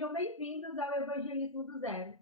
sejam bem-vindos ao Evangelismo do Zero.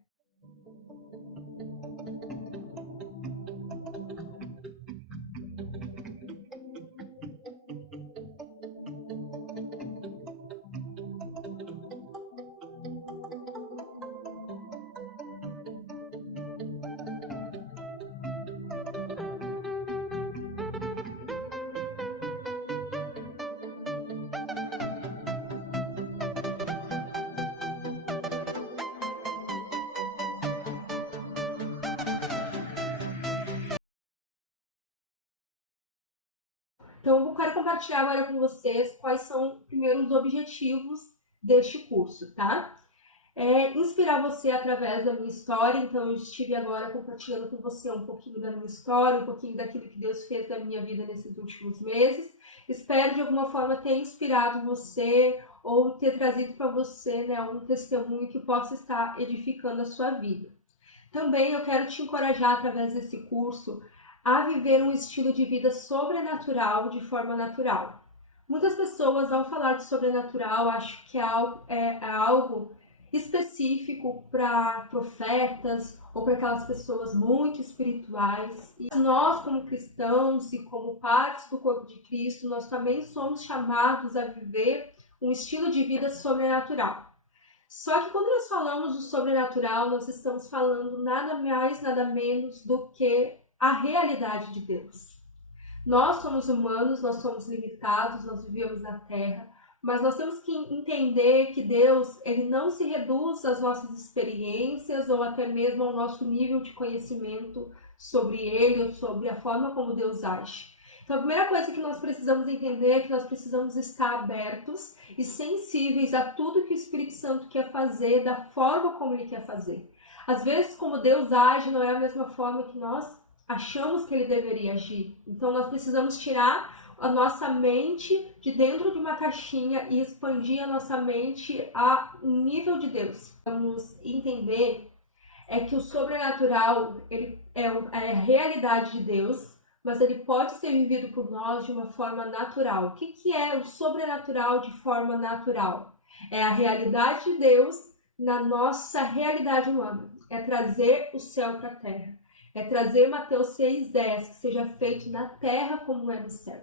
Então, eu quero compartilhar agora com vocês quais são, primeiro, os objetivos deste curso, tá? Inspirar você através da minha história. Então, eu estive agora compartilhando com você um pouquinho da minha história, um pouquinho daquilo que Deus fez na minha vida nesses últimos meses. Espero, de alguma forma, ter inspirado você ou ter trazido para você, né, um testemunho que possa estar edificando a sua vida. Também eu quero te encorajar, através desse curso, a viver um estilo de vida sobrenatural de forma natural. Muitas pessoas, ao falar de sobrenatural, acham que é algo específico para profetas ou para aquelas pessoas muito espirituais. E nós, como cristãos e como partes do corpo de Cristo, nós também somos chamados a viver um estilo de vida sobrenatural. Só que quando nós falamos do sobrenatural, nós estamos falando nada mais, nada menos do que a realidade de Deus. Nós somos humanos, nós somos limitados, nós vivemos na Terra, mas nós temos que entender que Deus, ele não se reduz às nossas experiências ou até mesmo ao nosso nível de conhecimento sobre Ele ou sobre a forma como Deus age. Então, a primeira coisa que nós precisamos entender é que nós precisamos estar abertos e sensíveis a tudo que o Espírito Santo quer fazer, da forma como Ele quer fazer. Às vezes, como Deus age, não é a mesma forma que nós achamos que Ele deveria agir. Então, nós precisamos tirar a nossa mente de dentro de uma caixinha e expandir a nossa mente a um nível de Deus. Vamos entender que o sobrenatural ele é a realidade de Deus, mas ele pode ser vivido por nós de uma forma natural. O que é o sobrenatural de forma natural? É a realidade de Deus na nossa realidade humana. É trazer o céu para a terra. É trazer Mateus 6,10, que seja feito na terra como é no céu.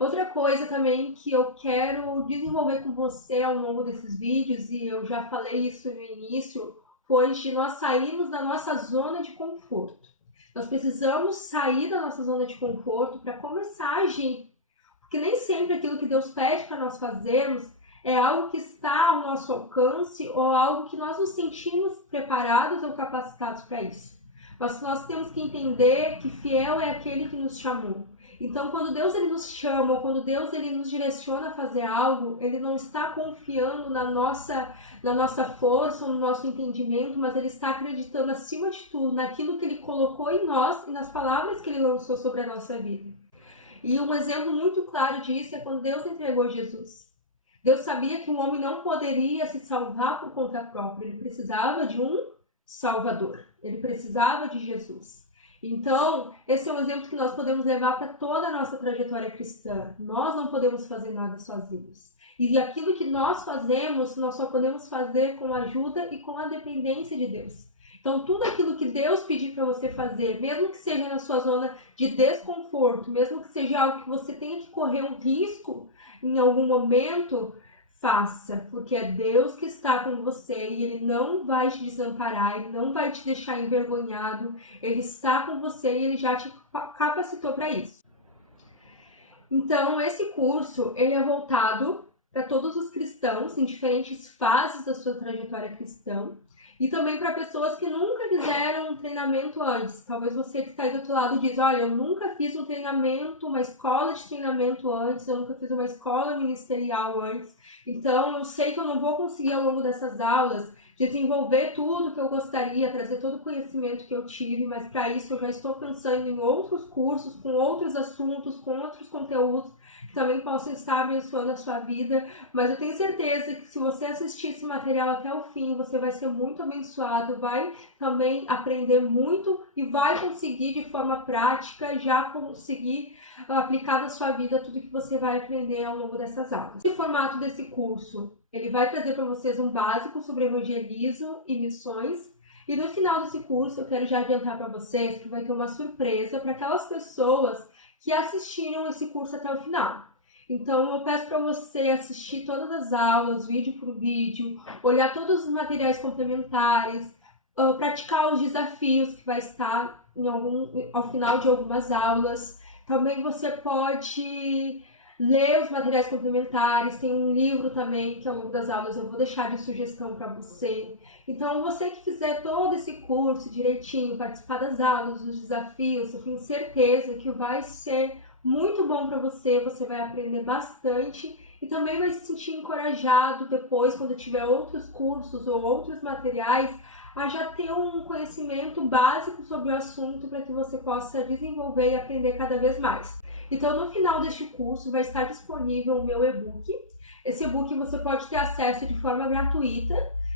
Outra coisa também que eu quero desenvolver com você ao longo desses vídeos, e eu já falei isso no início, foi de nós sairmos da nossa zona de conforto. Nós precisamos sair da nossa zona de conforto para começar a agir. Porque nem sempre aquilo que Deus pede para nós fazermos é algo que está ao nosso alcance ou algo que nós nos sentimos preparados ou capacitados para isso. Mas nós temos que entender que fiel é aquele que nos chamou. Então, quando Deus ele nos chama, ou quando Deus ele nos direciona a fazer algo, Ele não está confiando na nossa força ou no nosso entendimento, mas Ele está acreditando, acima de tudo, naquilo que Ele colocou em nós e nas palavras que Ele lançou sobre a nossa vida. E um exemplo muito claro disso é quando Deus entregou Jesus. Deus sabia que um homem não poderia se salvar por conta própria, ele precisava de um Salvador, ele precisava de Jesus. Então, esse é um exemplo que nós podemos levar para toda a nossa trajetória cristã. Nós não podemos fazer nada sozinhos. E aquilo que nós fazemos, nós só podemos fazer com a ajuda e com a dependência de Deus. Então, tudo aquilo que Deus pedir para você fazer, mesmo que seja na sua zona de desconforto, mesmo que seja algo que você tenha que correr um risco em algum momento, faça, porque é Deus que está com você e Ele não vai te desamparar, Ele não vai te deixar envergonhado, Ele está com você e Ele já te capacitou para isso. Então, esse curso ele é voltado para todos os cristãos em diferentes fases da sua trajetória cristã e também para pessoas que nunca fizeram um treinamento antes. Talvez você que está aí do outro lado diz, olha, eu nunca fiz um treinamento, uma escola de treinamento antes, eu nunca fiz uma escola ministerial antes, então eu sei que eu não vou conseguir ao longo dessas aulas desenvolver tudo que eu gostaria, trazer todo o conhecimento que eu tive, mas para isso eu já estou pensando em outros cursos, com outros assuntos, com outros conteúdos, também possam estar abençoando a sua vida, mas eu tenho certeza que se você assistir esse material até o fim, você vai ser muito abençoado, vai também aprender muito e vai conseguir de forma prática já conseguir aplicar na sua vida tudo que você vai aprender ao longo dessas aulas. O formato desse curso, ele vai trazer para vocês um básico sobre evangelismo e missões, e no final desse curso eu quero já adiantar para vocês que vai ter uma surpresa para aquelas pessoas que assistiram esse curso até o final. Então eu peço para você assistir todas as aulas, vídeo por vídeo, olhar todos os materiais complementares, praticar os desafios que vai estar ao final de algumas aulas. Também você pode ler os materiais complementares, tem um livro também que ao longo das aulas eu vou deixar de sugestão para você. Então, você que fizer todo esse curso direitinho, participar das aulas, dos desafios, eu tenho certeza que vai ser muito bom para você, você vai aprender bastante e também vai se sentir encorajado depois, quando tiver outros cursos ou outros materiais, a já ter um conhecimento básico sobre o assunto para que você possa desenvolver e aprender cada vez mais. Então, no final deste curso vai estar disponível o meu e-book. Esse e-book você pode ter acesso de forma gratuita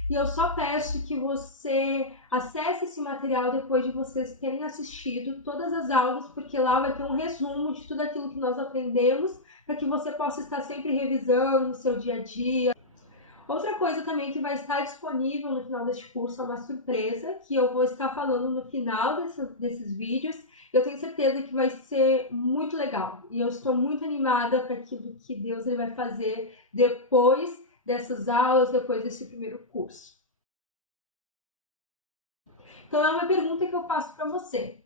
e eu só peço que você acesse esse material depois de vocês terem assistido todas as aulas, porque lá vai ter um resumo de tudo aquilo que nós aprendemos para que você possa estar sempre revisando no seu dia a dia. Outra coisa também que vai estar disponível no final deste curso é uma surpresa que eu vou estar falando no final desses vídeos. Eu tenho certeza que vai ser muito legal e eu estou muito animada para aquilo que Deus ele vai fazer depois dessas aulas, depois desse primeiro curso. Então é uma pergunta que eu faço para você.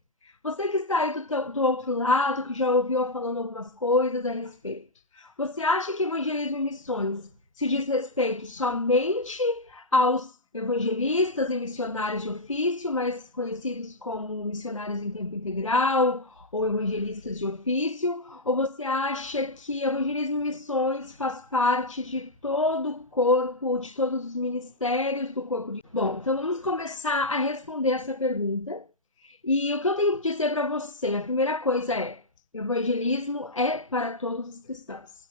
Você que está aí do outro lado, que já ouviu eu falando algumas coisas a respeito. Você acha que evangelismo e missões se diz respeito somente aos evangelistas e missionários de ofício, mais conhecidos como missionários em tempo integral ou evangelistas de ofício? Ou você acha que evangelismo e missões faz parte de todo o corpo, de todos os ministérios do corpo de... Bom, então vamos começar a responder essa pergunta. E o que eu tenho que dizer para você, a primeira coisa é, evangelismo é para todos os cristãos.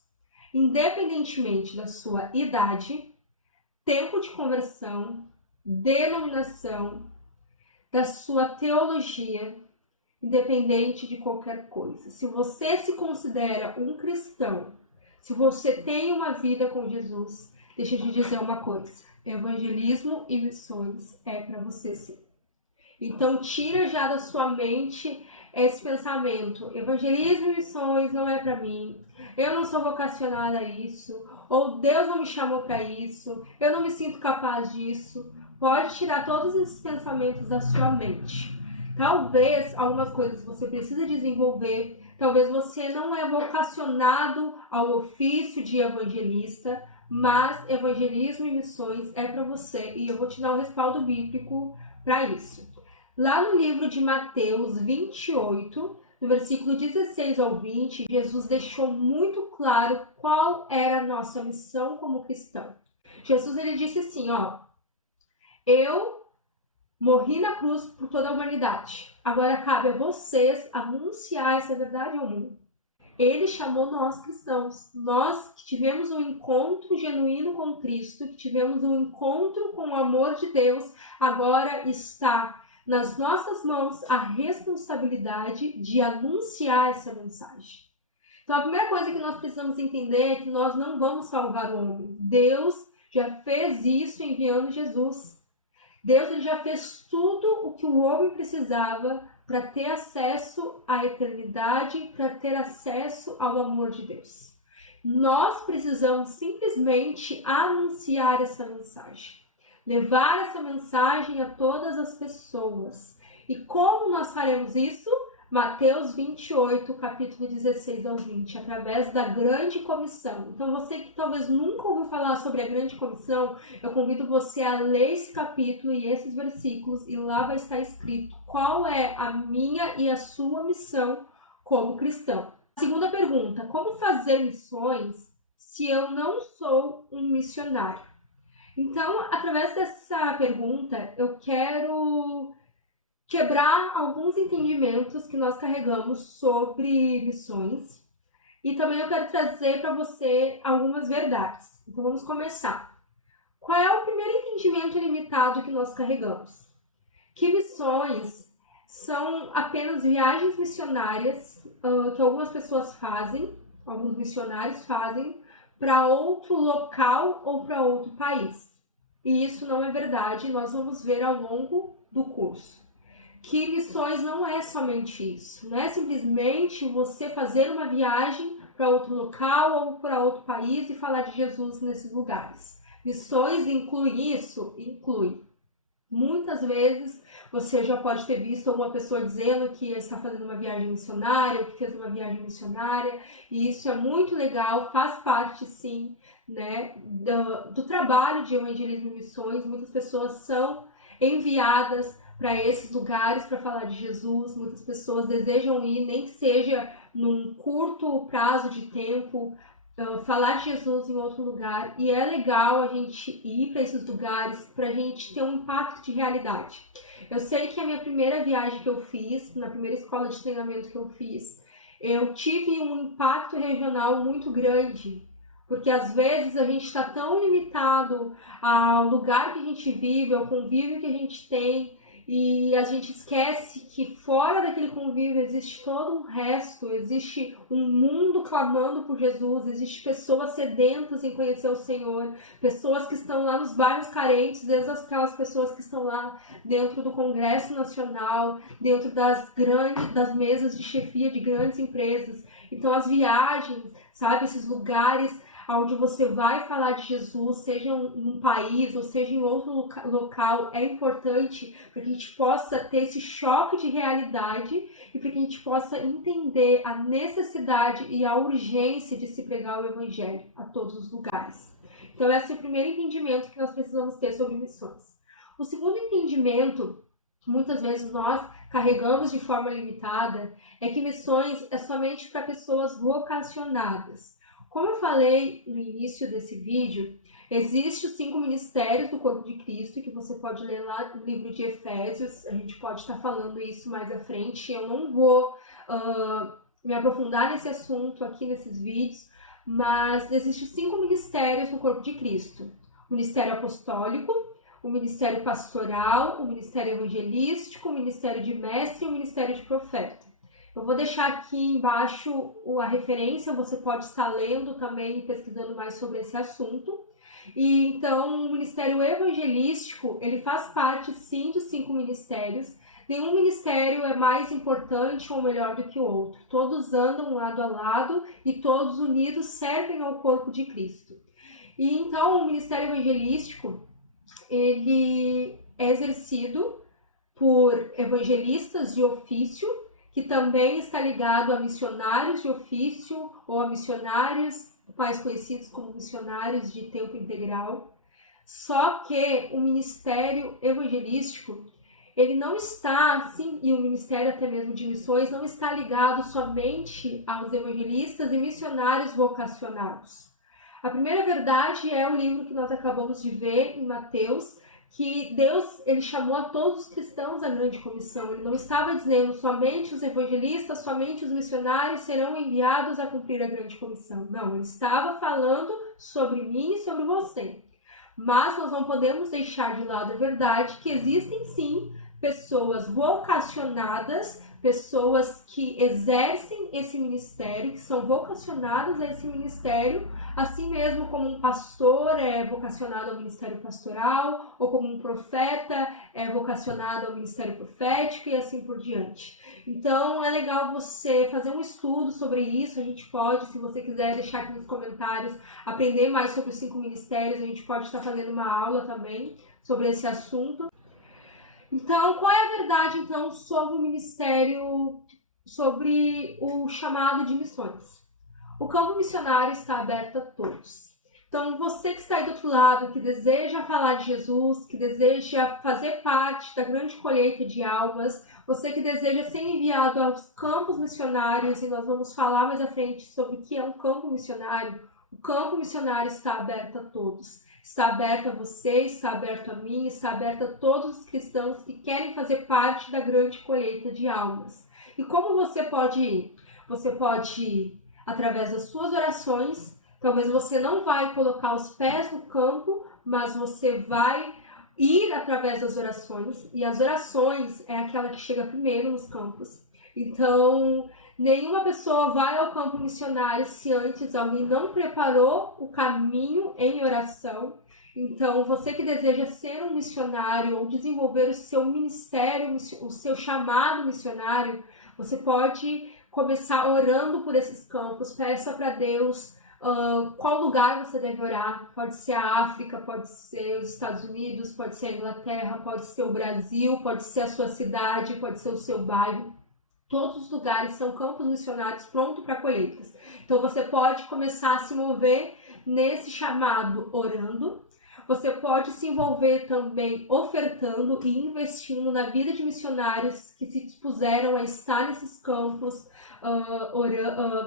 Independentemente da sua idade, tempo de conversão, denominação, da sua teologia, independente de qualquer coisa. Se você se considera um cristão, se você tem uma vida com Jesus, deixa eu te dizer uma coisa, evangelismo e missões é para você sim. Então tira já da sua mente esse pensamento, evangelismo e missões não é para mim, eu não sou vocacionada a isso, ou Deus não me chamou para isso, eu não me sinto capaz disso. Pode tirar todos esses pensamentos da sua mente. Talvez algumas coisas você precisa desenvolver, talvez você não é vocacionado ao ofício de evangelista, mas evangelismo e missões é para você e eu vou te dar um respaldo bíblico para isso. Lá no livro de Mateus 28, no versículo 16 ao 20, Jesus deixou muito claro qual era a nossa missão como cristão. Jesus ele disse assim, eu morri na cruz por toda a humanidade. Agora cabe a vocês anunciar essa verdade ao mundo. Ele chamou nós cristãos, nós que tivemos um encontro genuíno com Cristo, que tivemos um encontro com o amor de Deus, agora está nas nossas mãos a responsabilidade de anunciar essa mensagem. Então a primeira coisa que nós precisamos entender é que nós não vamos salvar o homem. Deus já fez isso enviando Jesus. Deus ele já fez tudo o que o homem precisava para ter acesso à eternidade, para ter acesso ao amor de Deus. Nós precisamos simplesmente anunciar essa mensagem. Levar essa mensagem a todas as pessoas. E como nós faremos isso? Mateus 28, capítulo 16 ao 20, através da grande comissão. Então você que talvez nunca ouviu falar sobre a grande comissão, eu convido você a ler esse capítulo e esses versículos e lá vai estar escrito qual é a minha e a sua missão como cristão. Segunda pergunta, como fazer missões se eu não sou um missionário? Então, através dessa pergunta, eu quero quebrar alguns entendimentos que nós carregamos sobre missões E também eu quero trazer para você algumas verdades. Então vamos começar. Qual é o primeiro entendimento limitado que nós carregamos? Que missões são apenas viagens missionárias que algumas pessoas fazem, alguns missionários fazem, para outro local ou para outro país. E isso não é verdade, nós vamos ver ao longo do curso. Que missões não é somente isso, não é simplesmente você fazer uma viagem para outro local ou para outro país e falar de Jesus nesses lugares. Missões inclui isso? Inclui. Muitas vezes você já pode ter visto alguma pessoa dizendo que está fazendo uma viagem missionária, ou que fez uma viagem missionária, e isso é muito legal, faz parte sim, né, do trabalho de evangelismo e missões. Muitas pessoas são enviadas para esses lugares para falar de Jesus, muitas pessoas desejam ir, nem que seja num curto prazo de tempo, falar de Jesus em outro lugar, e é legal a gente ir para esses lugares para a gente ter um impacto de realidade. Eu sei que a minha primeira viagem que eu fiz, na primeira escola de treinamento que eu fiz, eu tive um impacto regional muito grande, porque às vezes a gente está tão limitado ao lugar que a gente vive, ao convívio que a gente tem, e a gente esquece que fora daquele convívio existe todo um resto, existe um mundo clamando por Jesus, existe pessoas sedentas em conhecer o Senhor, pessoas que estão lá nos bairros carentes, desde aquelas pessoas que estão lá dentro do Congresso Nacional, dentro das mesas de chefia de grandes empresas. Então as viagens, sabe, esses lugares onde você vai falar de Jesus, seja num país ou seja em outro local, é importante para que a gente possa ter esse choque de realidade e para que a gente possa entender a necessidade e a urgência de se pregar o Evangelho a todos os lugares. Então esse é o primeiro entendimento que nós precisamos ter sobre missões. O segundo entendimento, que muitas vezes nós carregamos de forma limitada, é que missões é somente para pessoas vocacionadas. Como eu falei no início desse vídeo, existem os 5 ministérios do corpo de Cristo, que você pode ler lá no livro de Efésios, a gente pode estar falando isso mais à frente, eu não vou me aprofundar nesse assunto aqui nesses vídeos, mas existem 5 ministérios no corpo de Cristo. O ministério apostólico, o ministério pastoral, o ministério evangelístico, o ministério de mestre e o ministério de profeta. Eu vou deixar aqui embaixo a referência, você pode estar lendo também e pesquisando mais sobre esse assunto. E então o ministério evangelístico, ele faz parte sim dos 5 ministérios. Nenhum ministério é mais importante ou melhor do que o outro. Todos andam lado a lado e todos unidos servem ao corpo de Cristo. E então o ministério evangelístico, ele é exercido por evangelistas de ofício, que também está ligado a missionários de ofício ou a missionários mais conhecidos como missionários de tempo integral. Só que o ministério evangelístico, ele não está, assim, e o ministério até mesmo de missões, não está ligado somente aos evangelistas e missionários vocacionados. A primeira verdade é o livro que nós acabamos de ver em Mateus, que Deus, ele chamou a todos os cristãos à grande comissão. Ele não estava dizendo somente os evangelistas, somente os missionários serão enviados a cumprir a grande comissão. Não, ele estava falando sobre mim e sobre você. Mas nós não podemos deixar de lado a verdade que existem sim pessoas vocacionadas, pessoas que exercem esse ministério, que são vocacionadas a esse ministério, assim mesmo como um pastor é vocacionado ao ministério pastoral, ou como um profeta é vocacionado ao ministério profético e assim por diante. Então é legal você fazer um estudo sobre isso, a gente pode, se você quiser deixar aqui nos comentários, aprender mais sobre os 5 ministérios, a gente pode estar fazendo uma aula também sobre esse assunto. Então, qual é a verdade, então, sobre o ministério, sobre o chamado de missões? O campo missionário está aberto a todos. Então, você que está aí do outro lado, que deseja falar de Jesus, que deseja fazer parte da grande colheita de almas, você que deseja ser enviado aos campos missionários, e nós vamos falar mais à frente sobre o que é um campo missionário, o campo missionário está aberto a todos. Está aberto a você, está aberto a mim, está aberto a todos os cristãos que querem fazer parte da grande colheita de almas. E como você pode ir? Você pode através das suas orações. Talvez você não vai colocar os pés no campo, mas você vai ir através das orações. E as orações é aquela que chega primeiro nos campos. Então, nenhuma pessoa vai ao campo missionário se antes alguém não preparou o caminho em oração. Então, você que deseja ser um missionário ou desenvolver o seu ministério, o seu chamado missionário, você pode começar orando por esses campos. Peça para Deus qual lugar você deve orar. Pode ser a África, pode ser os Estados Unidos, pode ser a Inglaterra, pode ser o Brasil, pode ser a sua cidade, pode ser o seu bairro. Todos os lugares são campos missionários prontos para colheitas. Então você pode começar a se mover nesse chamado orando. Você pode se envolver também ofertando e investindo na vida de missionários que se dispuseram a estar nesses campos,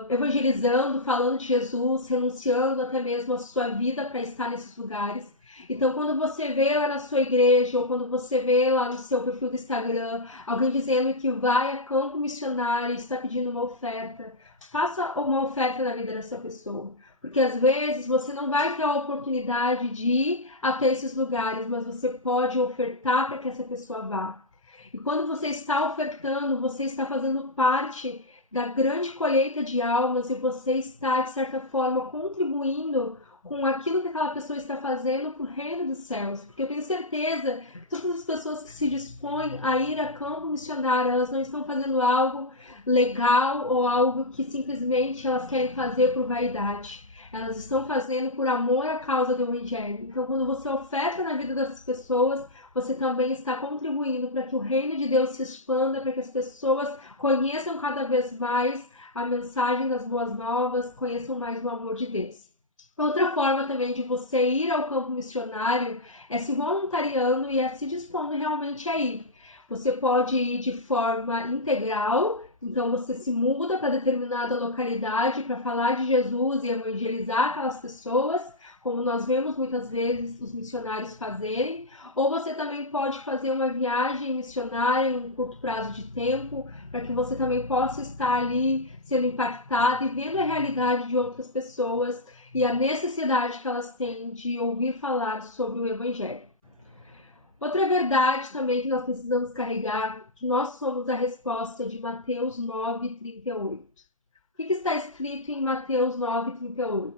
evangelizando, falando de Jesus, renunciando até mesmo a sua vida para estar nesses lugares. Então, quando você vê lá na sua igreja ou quando você vê lá no seu perfil do Instagram alguém dizendo que vai a campo missionário e está pedindo uma oferta, faça uma oferta na vida dessa pessoa. Porque às vezes você não vai ter a oportunidade de ir até esses lugares, mas você pode ofertar para que essa pessoa vá. E quando você está ofertando, você está fazendo parte da grande colheita de almas e você está, de certa forma, contribuindo com aquilo que aquela pessoa está fazendo para o reino dos céus. Porque eu tenho certeza que todas as pessoas que se dispõem a ir a campo missionário, elas não estão fazendo algo legal ou algo que simplesmente elas querem fazer por vaidade. Elas estão fazendo por amor à causa do Evangelho. Então, quando você oferta na vida dessas pessoas, você também está contribuindo para que o reino de Deus se expanda, para que as pessoas conheçam cada vez mais a mensagem das boas novas, conheçam mais o amor de Deus. Outra forma também de você ir ao campo missionário é se voluntariando e é se dispondo realmente a ir. Você pode ir de forma integral, então você se muda para determinada localidade para falar de Jesus e evangelizar aquelas pessoas, como nós vemos muitas vezes os missionários fazerem. Ou você também pode fazer uma viagem missionária em um curto prazo de tempo, para que você também possa estar ali sendo impactado e vendo a realidade de outras pessoas e a necessidade que elas têm de ouvir falar sobre o Evangelho. Outra verdade também que nós precisamos carregar, que nós somos a resposta de Mateus 9:38. O que está escrito em Mateus 9:38?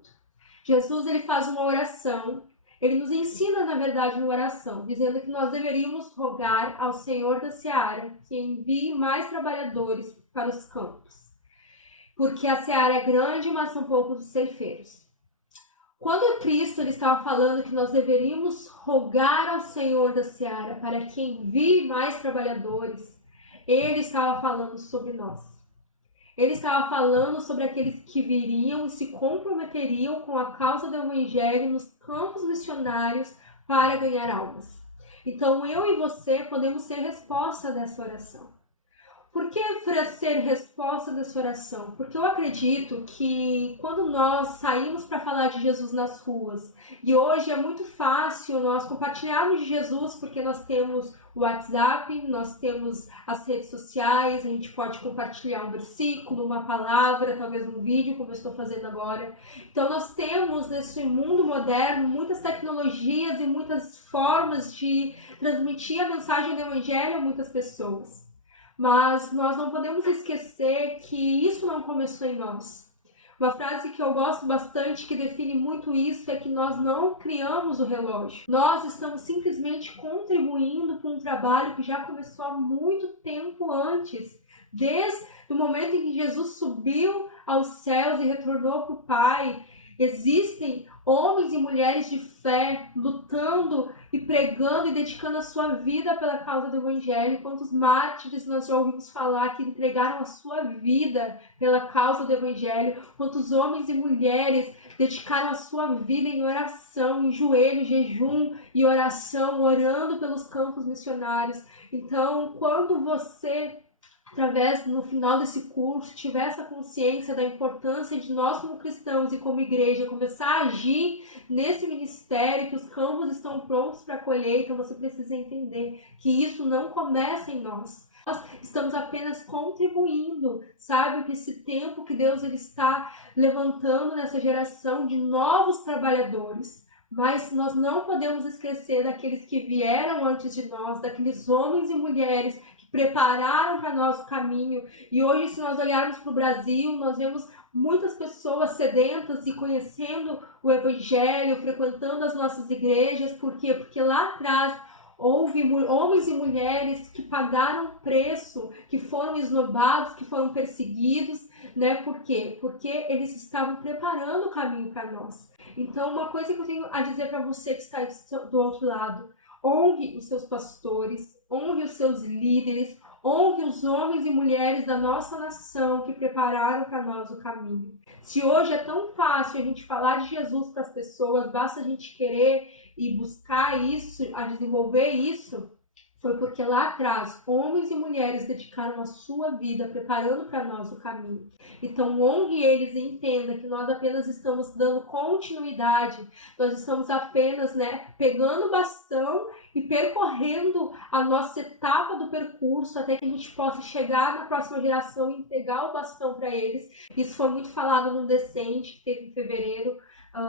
Jesus ele faz uma oração, ele nos ensina, na verdade, uma oração, dizendo que nós deveríamos rogar ao Senhor da Seara que envie mais trabalhadores para os campos, porque a seara é grande, mas são poucos os ceifeiros. Quando Cristo ele estava falando que nós deveríamos rogar ao Senhor da Seara para que envie mais trabalhadores, ele estava falando sobre nós. Ele estava falando sobre aqueles que viriam e se comprometeriam com a causa do Evangelho nos campos missionários para ganhar almas. Então eu e você podemos ser resposta dessa oração. Por que ser resposta dessa oração? Porque eu acredito que quando nós saímos para falar de Jesus nas ruas, e hoje é muito fácil nós compartilharmos de Jesus, porque nós temos o WhatsApp, nós temos as redes sociais, a gente pode compartilhar um versículo, uma palavra, talvez um vídeo, como eu estou fazendo agora. Então nós temos nesse mundo moderno muitas tecnologias e muitas formas de transmitir a mensagem do Evangelho a muitas pessoas. Mas nós não podemos esquecer que isso não começou em nós. Uma frase que eu gosto bastante, que define muito isso, é que nós não criamos o relógio. Nós estamos simplesmente contribuindo para um trabalho que já começou há muito tempo antes. Desde o momento em que Jesus subiu aos céus e retornou para o Pai, existem homens e mulheres de fé lutando e pregando e dedicando a sua vida pela causa do Evangelho. Quantos mártires nós já ouvimos falar que entregaram a sua vida pela causa do Evangelho. Quantos homens e mulheres dedicaram a sua vida em oração, em joelho, jejum e oração, orando pelos campos missionários. Então, quando você, no final desse curso, tiver essa consciência da importância de nós como cristãos e como igreja começar a agir nesse ministério, que os campos estão prontos para a colheita, você precisa entender que isso não começa em nós. estamos apenas contribuindo, sabe, para esse tempo que Deus ele está levantando nessa geração de novos trabalhadores. Mas nós não podemos esquecer daqueles que vieram antes de nós, daqueles homens e mulheres que prepararam para nós o caminho. E hoje, se nós olharmos para o Brasil, nós vemos muitas pessoas sedentas e conhecendo o Evangelho, frequentando as nossas igrejas. Por quê? Porque lá atrás houve homens e mulheres que pagaram preço, que foram esnobados, que foram perseguidos, né? Por quê? Porque eles estavam preparando o caminho para nós. Então, uma coisa que eu tenho a dizer para você que está do outro lado: honre os seus pastores, honre os seus líderes, honre os homens e mulheres da nossa nação que prepararam para nós o caminho. Se hoje é tão fácil a gente falar de Jesus para as pessoas, basta a gente querer e buscar isso, a desenvolver isso, foi porque lá atrás homens e mulheres dedicaram a sua vida preparando para nós o caminho. Então honre eles e entenda que nós apenas estamos dando continuidade, nós estamos apenas pegando o bastão e percorrendo a nossa etapa do percurso até que a gente possa chegar na próxima geração e entregar o bastão para eles. Isso foi muito falado no Descente, que teve em fevereiro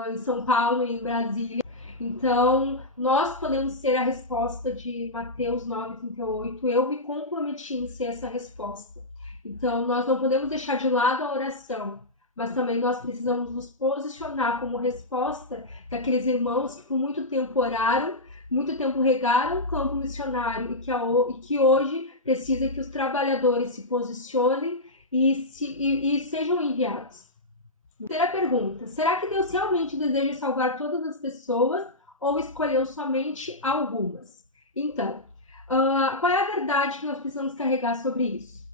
em São Paulo e em Brasília. Então, nós podemos ser a resposta de Mateus 9,38. Eu me comprometi em ser essa resposta. Então, nós não podemos deixar de lado a oração, mas também nós precisamos nos posicionar como resposta daqueles irmãos que por muito tempo oraram, muito tempo regaram o campo missionário e que hoje precisa que os trabalhadores se posicionem e sejam enviados. Terceira pergunta: será que Deus realmente deseja salvar todas as pessoas ou escolheu somente algumas? Então, qual é a verdade que nós precisamos carregar sobre isso?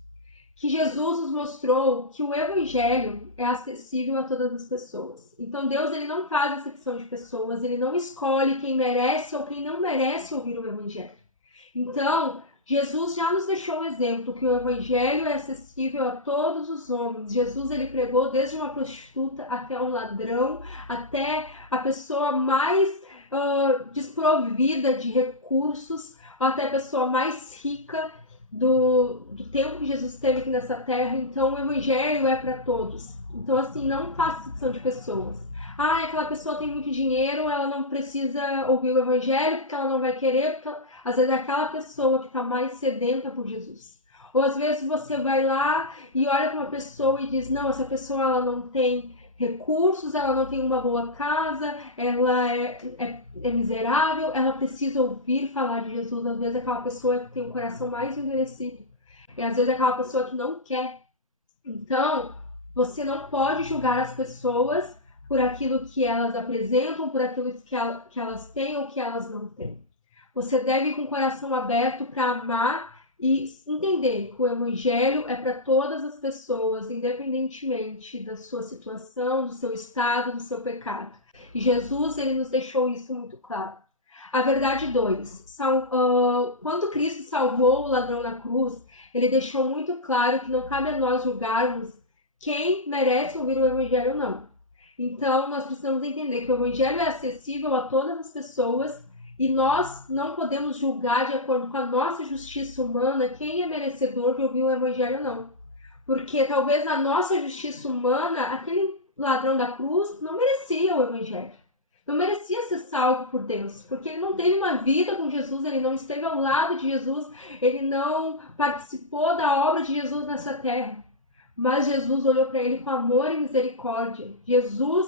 Que Jesus nos mostrou que o Evangelho é acessível a todas as pessoas. Então Deus ele não faz acepção de pessoas, ele não escolhe quem merece ou quem não merece ouvir o Evangelho. Então, Jesus já nos deixou o exemplo que o Evangelho é acessível a todos os homens. Jesus ele pregou desde uma prostituta até um ladrão, até a pessoa mais desprovida de recursos, até a pessoa mais rica do tempo que Jesus esteve aqui nessa terra. Então o Evangelho é para todos. Então assim, não faça acepção de pessoas. Aquela pessoa tem muito dinheiro, ela não precisa ouvir o Evangelho porque ela não vai querer, porque às vezes é aquela pessoa que está mais sedenta por Jesus. Ou às vezes você vai lá e olha para uma pessoa e diz: não, essa pessoa ela não tem recursos, ela não tem uma boa casa, ela é miserável, ela precisa ouvir falar de Jesus. Às vezes é aquela pessoa que tem o coração mais endurecido, e às vezes é aquela pessoa que não quer. Então, você não pode julgar as pessoas por aquilo que elas apresentam, por aquilo que elas têm ou que elas não têm. Você deve ir com o coração aberto para amar e entender que o Evangelho é para todas as pessoas, independentemente da sua situação, do seu estado, do seu pecado. E Jesus ele nos deixou isso muito claro. A verdade 2. Quando Cristo salvou o ladrão na cruz, ele deixou muito claro que não cabe a nós julgarmos quem merece ouvir o Evangelho ou não. Então, nós precisamos entender que o Evangelho é acessível a todas as pessoas e nós não podemos julgar de acordo com a nossa justiça humana quem é merecedor de ouvir o Evangelho ou não. Porque talvez a nossa justiça humana, aquele ladrão da cruz, não merecia o Evangelho. Não merecia ser salvo por Deus, porque ele não teve uma vida com Jesus, ele não esteve ao lado de Jesus, ele não participou da obra de Jesus nessa terra. Mas Jesus olhou para ele com amor e misericórdia. Jesus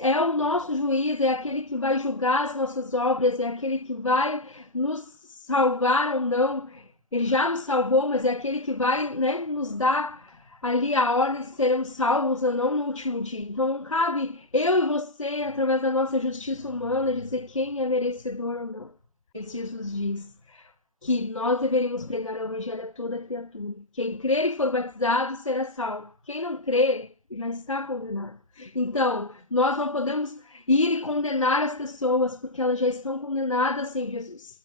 é o nosso juiz, é aquele que vai julgar as nossas obras, é aquele que vai nos salvar ou não. Ele já nos salvou, mas é aquele que vai nos dar ali a ordem se seremos salvos ou não no último dia. Então não cabe eu e você, através da nossa justiça humana, dizer quem é merecedor ou não. Jesus diz que nós deveríamos pregar o Evangelho a toda criatura. Quem crer e for batizado será salvo. Quem não crê já está condenado. Então, nós não podemos ir e condenar as pessoas porque elas já estão condenadas sem Jesus.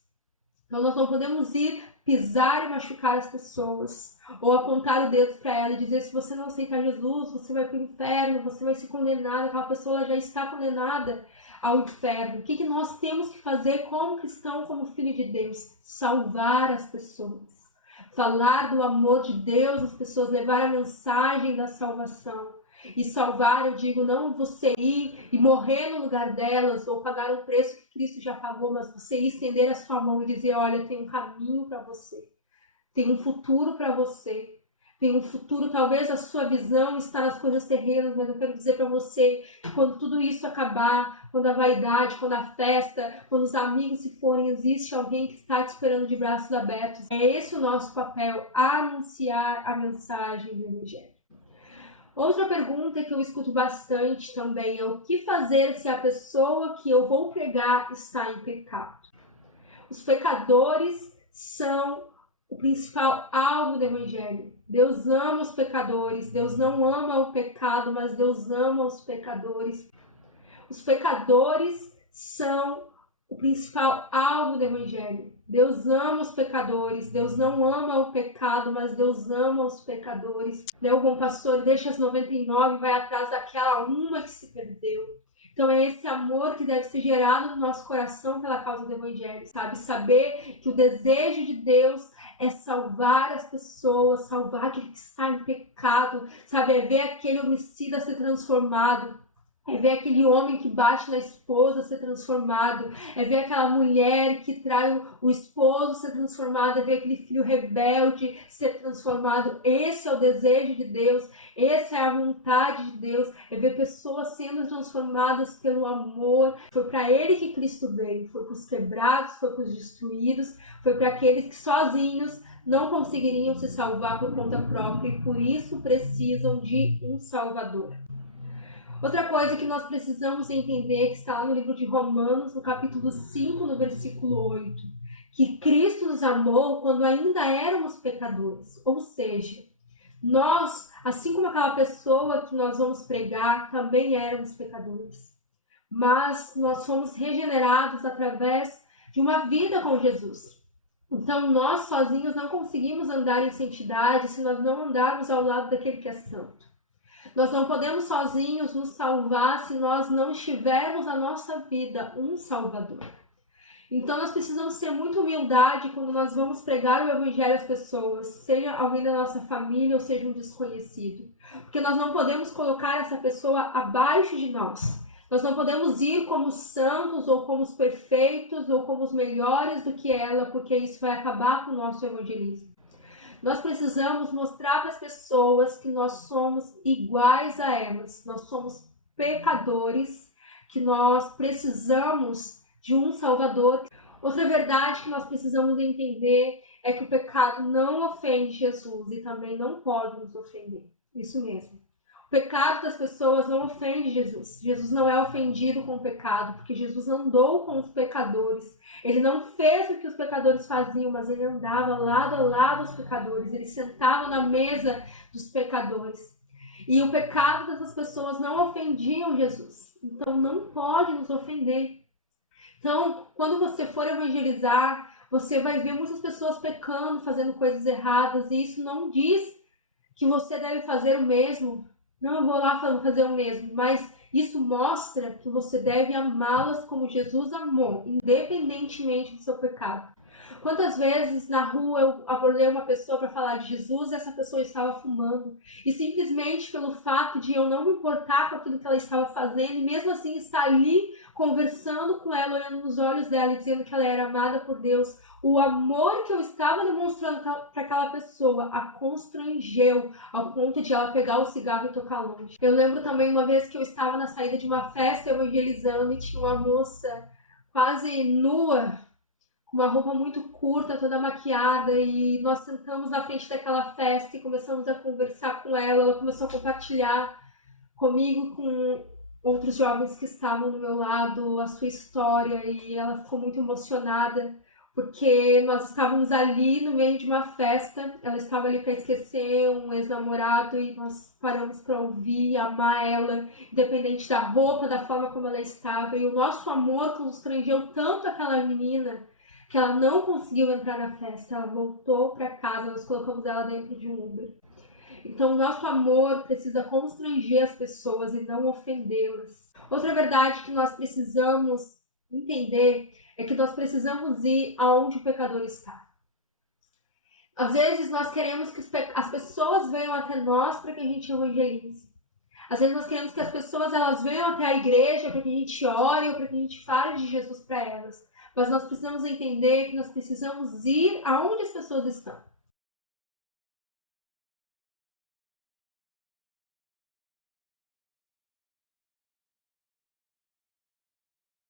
Então, nós não podemos ir pisar e machucar as pessoas ou apontar o dedo para ela e dizer: se você não aceitar Jesus, você vai para o inferno, você vai ser condenado. Aquela pessoa já está condenada ao inferno. O que nós temos que fazer como cristão, como filho de Deus? Salvar as pessoas. falar do amor de Deus às pessoas, levar a mensagem da salvação. E salvar, eu digo, não você ir e morrer no lugar delas ou pagar o preço que Cristo já pagou, mas você ir estender a sua mão e dizer, olha, tem um caminho para você, tem um futuro para você. Tem um futuro, talvez a sua visão está nas coisas terrenas, mas eu quero dizer para você que quando tudo isso acabar, quando a vaidade, quando a festa, quando os amigos se forem, existe alguém que está te esperando de braços abertos. É esse o nosso papel, anunciar a mensagem do Evangelho. Outra pergunta que eu escuto bastante também é o que fazer se a pessoa que eu vou pregar está em pecado? Os pecadores são o principal alvo do Evangelho. Deus ama os pecadores, Deus não ama o pecado, mas Deus ama os pecadores. Os pecadores são o principal alvo do Evangelho. Deus ama os pecadores, Deus não ama o pecado, mas Deus ama os pecadores. O bom pastor deixa as 99 e vai atrás daquela uma que se perdeu. Então é esse amor que deve ser gerado no nosso coração pela causa do Evangelho, sabe? Saber que o desejo de Deus é salvar as pessoas, salvar aquele que está em pecado, sabe? É ver aquele homicida ser transformado, é ver aquele homem que bate na esposa ser transformado, é ver aquela mulher que trai o esposo ser transformado, é ver aquele filho rebelde ser transformado. Esse é o desejo de Deus, essa é a vontade de Deus, é ver pessoas sendo transformadas pelo amor. Foi para ele que Cristo veio, foi para os quebrados, foi para os destruídos, foi para aqueles que sozinhos não conseguiriam se salvar por conta própria e por isso precisam de um Salvador. Outra coisa que nós precisamos entender, que está lá no livro de Romanos, no capítulo 5, no versículo 8, que Cristo nos amou quando ainda éramos pecadores. Ou seja, nós, assim como aquela pessoa que nós vamos pregar, também éramos pecadores. Mas nós fomos regenerados através de uma vida com Jesus. Então nós sozinhos não conseguimos andar em santidade se nós não andarmos ao lado daquele que é santo. Nós não podemos sozinhos nos salvar se nós não tivermos na nossa vida um Salvador. Então nós precisamos ter muita humildade quando nós vamos pregar o Evangelho às pessoas, seja alguém da nossa família ou seja um desconhecido. Porque nós não podemos colocar essa pessoa abaixo de nós. Nós não podemos ir como santos ou como os perfeitos ou como os melhores do que ela, porque isso vai acabar com o nosso evangelismo. Nós precisamos mostrar para as pessoas que nós somos iguais a elas. Nós somos pecadores, que nós precisamos de um Salvador. Outra verdade que nós precisamos entender é que o pecado não ofende Jesus e também não pode nos ofender. Isso mesmo. O pecado das pessoas não ofende Jesus. Jesus não é ofendido com o pecado, porque Jesus andou com os pecadores. Ele não fez o que os pecadores faziam, mas ele andava lado a lado dos pecadores. Ele sentava na mesa dos pecadores. E o pecado dessas pessoas não ofendiam Jesus. Então não pode nos ofender. Então, quando você for evangelizar, você vai ver muitas pessoas pecando, fazendo coisas erradas. E isso não diz que você deve fazer o mesmo. Não, eu vou lá fazer o mesmo, mas isso mostra que você deve amá-las como Jesus amou, independentemente do seu pecado. Quantas vezes na rua eu abordei uma pessoa para falar de Jesus e essa pessoa estava fumando, e simplesmente pelo fato de eu não me importar com aquilo que ela estava fazendo, e mesmo assim estar ali conversando com ela, olhando nos olhos dela e dizendo que ela era amada por Deus, o amor que eu estava demonstrando para aquela pessoa a constrangeu ao ponto de ela pegar o cigarro e tocar longe. Eu lembro também uma vez que eu estava na saída de uma festa evangelizando e tinha uma moça quase nua, com uma roupa muito curta, toda maquiada, e nós sentamos na frente daquela festa e começamos a conversar com ela. Ela começou a compartilhar comigo, com outros jovens que estavam do meu lado, a sua história, e ela ficou muito emocionada porque nós estávamos ali no meio de uma festa. Ela estava ali para esquecer um ex-namorado e nós paramos para ouvir, amar ela, independente da roupa, da forma como ela estava, e o nosso amor constrangeu tanto aquela menina que ela não conseguiu entrar na festa. Ela voltou para casa, nós colocamos ela dentro de um Uber. Então, o nosso amor precisa constranger as pessoas e não ofendê-las. Outra verdade que nós precisamos entender é que nós precisamos ir aonde o pecador está. Às vezes nós queremos que as pessoas venham até nós para que a gente evangelize. Às vezes nós queremos que as pessoas elas venham até a igreja para que a gente ore ou para que a gente fale de Jesus para elas. Mas nós precisamos entender que nós precisamos ir aonde as pessoas estão.